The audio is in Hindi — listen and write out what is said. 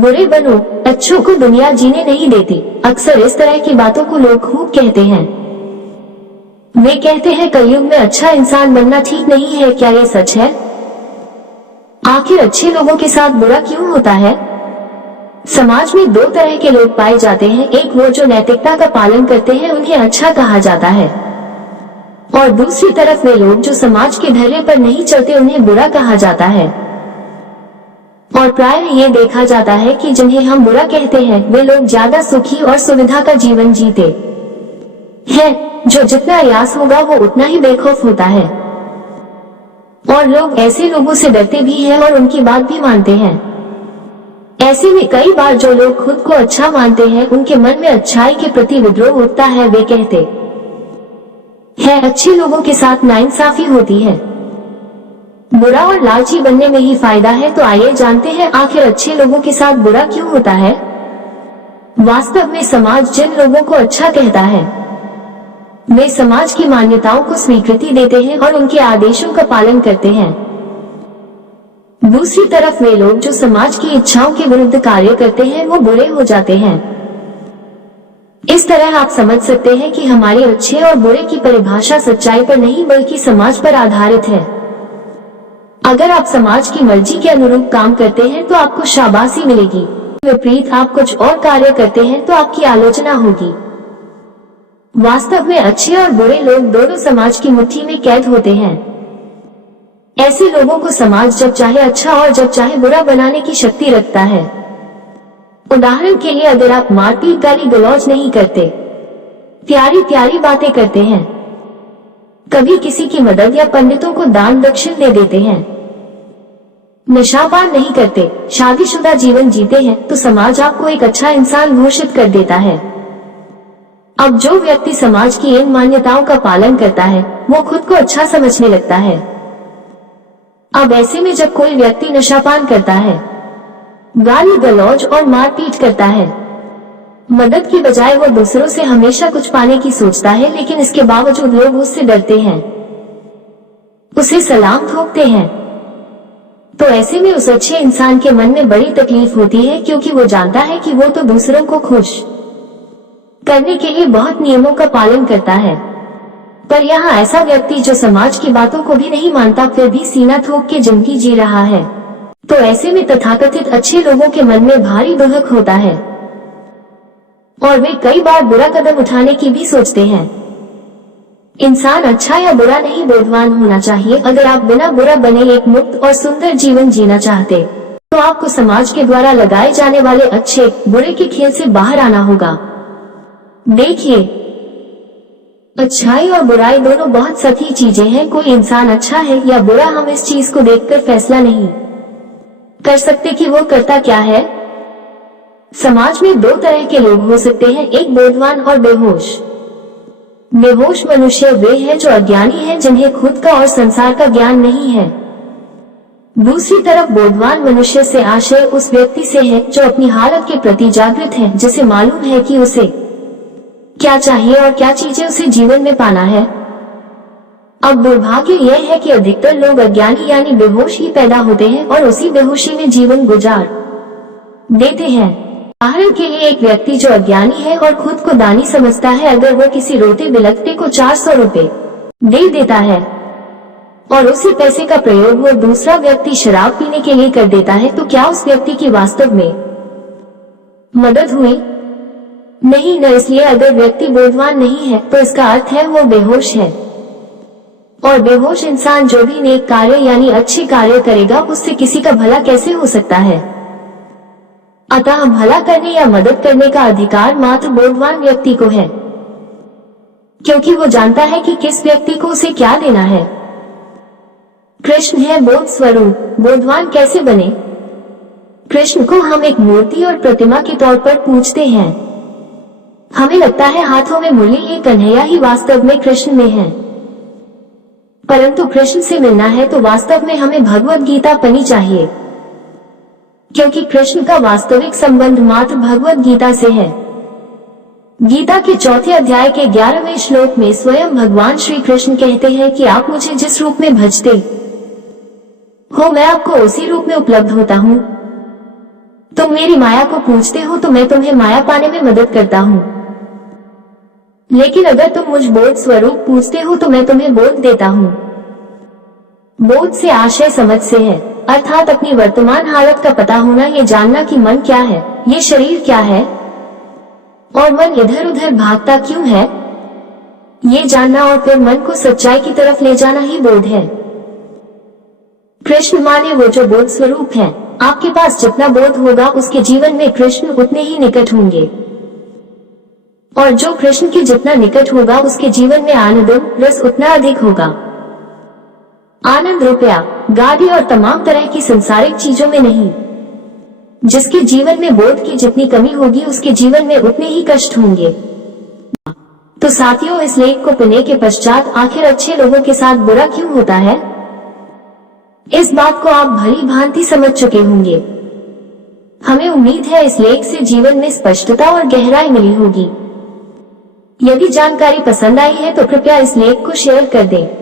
बुरे बनो, अच्छों को दुनिया जीने नहीं देती। अक्सर इस तरह की बातों को लोग खूब कहते हैं। वे कहते हैं कलयुग में अच्छा इंसान बनना ठीक नहीं है। क्या ये सच है? आखिर अच्छे लोगों के साथ बुरा क्यों होता है? समाज में दो तरह के लोग पाए जाते हैं। एक वो जो नैतिकता का पालन करते हैं, उन्हें अच्छा कहा जाता है, और दूसरी तरफ वे लोग जो समाज के ढर्रे पर नहीं चलते, उन्हें बुरा कहा जाता है। और प्रायः ये देखा जाता है कि जिन्हें हम बुरा कहते हैं वे लोग ज्यादा सुखी और सुविधा का जीवन जीते हैं। जो जितना अयास होगा वो उतना ही बेखौफ होता है, और लोग ऐसे लोगों से डरते भी हैं और उनकी बात भी मानते हैं। ऐसे में कई बार जो लोग खुद को अच्छा मानते हैं, उनके मन में अच्छाई के प्रति विद्रोह उठता है। वे कहते हैं अच्छे लोगों के साथ नाइंसाफी होती है, बुरा और लालची बनने में ही फायदा है। तो आइए जानते हैं आखिर अच्छे लोगों के साथ बुरा क्यों होता है। वास्तव में समाज जिन लोगों को अच्छा कहता है, वे समाज की मान्यताओं को स्वीकृति देते हैं और उनके आदेशों का पालन करते हैं। दूसरी तरफ वे लोग जो समाज की इच्छाओं के विरुद्ध कार्य करते हैं, वो बुरे हो जाते हैं। इस तरह आप समझ सकते हैं कि हमारे अच्छे और बुरे की परिभाषा सच्चाई पर नहीं बल्कि समाज पर आधारित है। अगर आप समाज की मर्जी के अनुरूप काम करते हैं तो आपको शाबाशी मिलेगी। विपरीत आप कुछ और कार्य करते हैं तो आपकी आलोचना होगी। वास्तव में अच्छे और बुरे लोग दोनों समाज की मुट्ठी में कैद होते हैं। ऐसे लोगों को समाज जब चाहे अच्छा और जब चाहे बुरा बनाने की शक्ति रखता है। उदाहरण के लिए अगर आप मारपीट गाली गलौज नहीं करते, प्यारी प्यारी बातें करते हैं, कभी किसी की मदद या पंडितों को दान दक्षिण दे देते हैं, नशापान नहीं करते, शादीशुदा जीवन जीते हैं, तो समाज आपको एक अच्छा इंसान घोषित कर देता है। अब जो व्यक्ति समाज की इन मान्यताओं का पालन करता है, वो खुद को अच्छा समझने लगता है। अब ऐसे में जब कोई व्यक्ति नशापान करता है, गाली गलौज और मारपीट करता है, मदद की बजाय वो दूसरों से हमेशा कुछ पाने की सोचता है, लेकिन इसके बावजूद लोग उससे डरते हैं, उसे सलाम ठोकते हैं, तो ऐसे में उस अच्छे इंसान के मन में बड़ी तकलीफ होती है, क्योंकि वो जानता है कि वो तो दूसरों को खुश करने के लिए बहुत नियमों का पालन करता है। पर यहाँ ऐसा व्यक्ति जो समाज की बातों को भी नहीं मानता, फिर भी सीना ठोक के जिंदगी जी रहा है, तो ऐसे में तथाकथित अच्छे लोगों के मन में भारी दुख होता है, और वे कई बार बुरा कदम उठाने की भी सोचते हैं। इंसान अच्छा या बुरा नहीं, बोधवान होना चाहिए। अगर आप बिना बुरा बने एक मुक्त और सुंदर जीवन जीना चाहते, तो आपको समाज के द्वारा लगाए जाने वाले अच्छे बुरे के खेल से बाहर आना होगा। देखिए, अच्छाई और बुराई दोनों बहुत सही चीजें हैं। कोई इंसान अच्छा है या बुरा, हम इस चीज को देखकर फैसला नहीं कर सकते कि वो करता क्या है। समाज में दो तरह के लोग हो सकते हैं, एक बोधवान और बेहोश। बेहोश मनुष्य वे हैं जो अज्ञानी हैं, जिन्हें खुद का और संसार का ज्ञान नहीं है। दूसरी तरफ बोधवान मनुष्य से आशय उस व्यक्ति से है जो अपनी हालत के प्रति जागृत है, जिसे मालूम है कि उसे क्या चाहिए और क्या चीजें उसे जीवन में पाना है। अब दुर्भाग्य यह है कि अधिकतर लोग अज्ञानी यानी बेहोश ही पैदा होते हैं और उसी बेहोशी में जीवन गुजार देते हैं। उदाहरण के लिए एक व्यक्ति जो अज्ञानी है और खुद को दानी समझता है, अगर वो किसी रोते बिलखते को 400 रुपए दे देता है और उसी पैसे का प्रयोग वो दूसरा व्यक्ति शराब पीने के लिए कर देता है, तो क्या उस व्यक्ति की वास्तव में मदद हुई? नहीं न। इसलिए अगर व्यक्ति बोधवान नहीं है तो इसका अर्थ है वो बेहोश है, और बेहोश इंसान जो भी नेक कार्य यानी अच्छे कार्य करेगा, उससे किसी का भला कैसे हो सकता है। अतः भला करने या मदद करने का अधिकार मात्र बोधवान व्यक्ति को है, क्योंकि वो जानता है कि किस व्यक्ति को उसे क्या देना है। कृष्ण है बोध स्वरूप। बोधवान कैसे बने? कृष्ण को हम एक मूर्ति और प्रतिमा के तौर पर पूजते हैं। हमें लगता है हाथों में मुरली, ये कन्हैया ही वास्तव में कृष्ण में है। परंतु कृष्ण से मिलना है तो वास्तव में हमें भगवद गीता पढ़नी चाहिए, क्योंकि कृष्ण का वास्तविक संबंध मात्र भगवद गीता से है। गीता के 4 अध्याय के 11वें श्लोक में स्वयं भगवान श्री कृष्ण कहते हैं कि आप मुझे जिस रूप में भजते हो, मैं आपको उसी रूप में उपलब्ध होता हूँ। तुम मेरी माया को पूजते हो तो मैं तुम्हें माया पाने में मदद करता हूँ। लेकिन अगर तुम मुझ बोध स्वरूप पूजते हो तो मैं तुम्हें बोध देता हूँ। बोध से आशय समझ से है, अर्थात अपनी वर्तमान हालत का पता होना, ये जानना कि मन क्या है, ये शरीर क्या है और मन इधर उधर भागता क्यों है, ये जानना और फिर मन को सच्चाई की तरफ ले जाना ही बोध है। कृष्ण माने वो जो बोध स्वरूप है। आपके पास जितना बोध होगा उसके जीवन में कृष्ण उतने ही निकट होंगे, और जो कृष्ण के जितना निकट होगा उसके जीवन में आनंद रस उतना अधिक होगा। आनंद रुपया, गाड़ी और तमाम तरह की संसारिक चीजों में नहीं। जिसके जीवन में बोध की जितनी कमी होगी उसके जीवन में उतने ही कष्ट होंगे। तो साथियों, इस लेख को पढ़ने के पश्चात आखिर अच्छे लोगों के साथ बुरा क्यों होता है, इस बात को आप भली भांति समझ चुके होंगे। हमें उम्मीद है इस लेख से जीवन में स्पष्टता और गहराई मिली होगी। यदि जानकारी पसंद आई है तो कृपया इस लेख को शेयर कर दें।